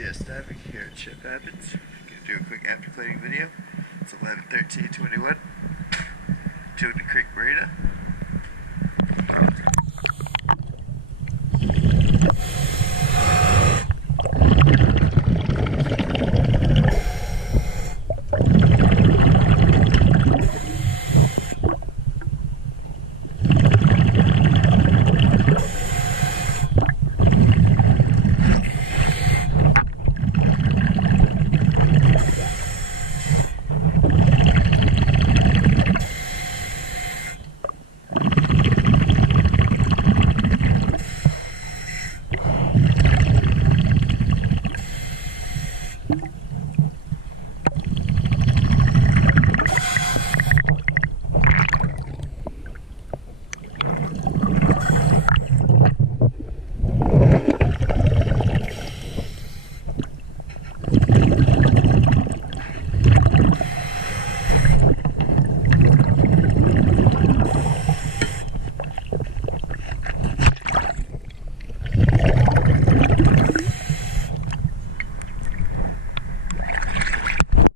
SDS diving here at Ship Abbott. Gonna do a quick after cleaning video. It's 11/13/21. Tuna Creek Marina.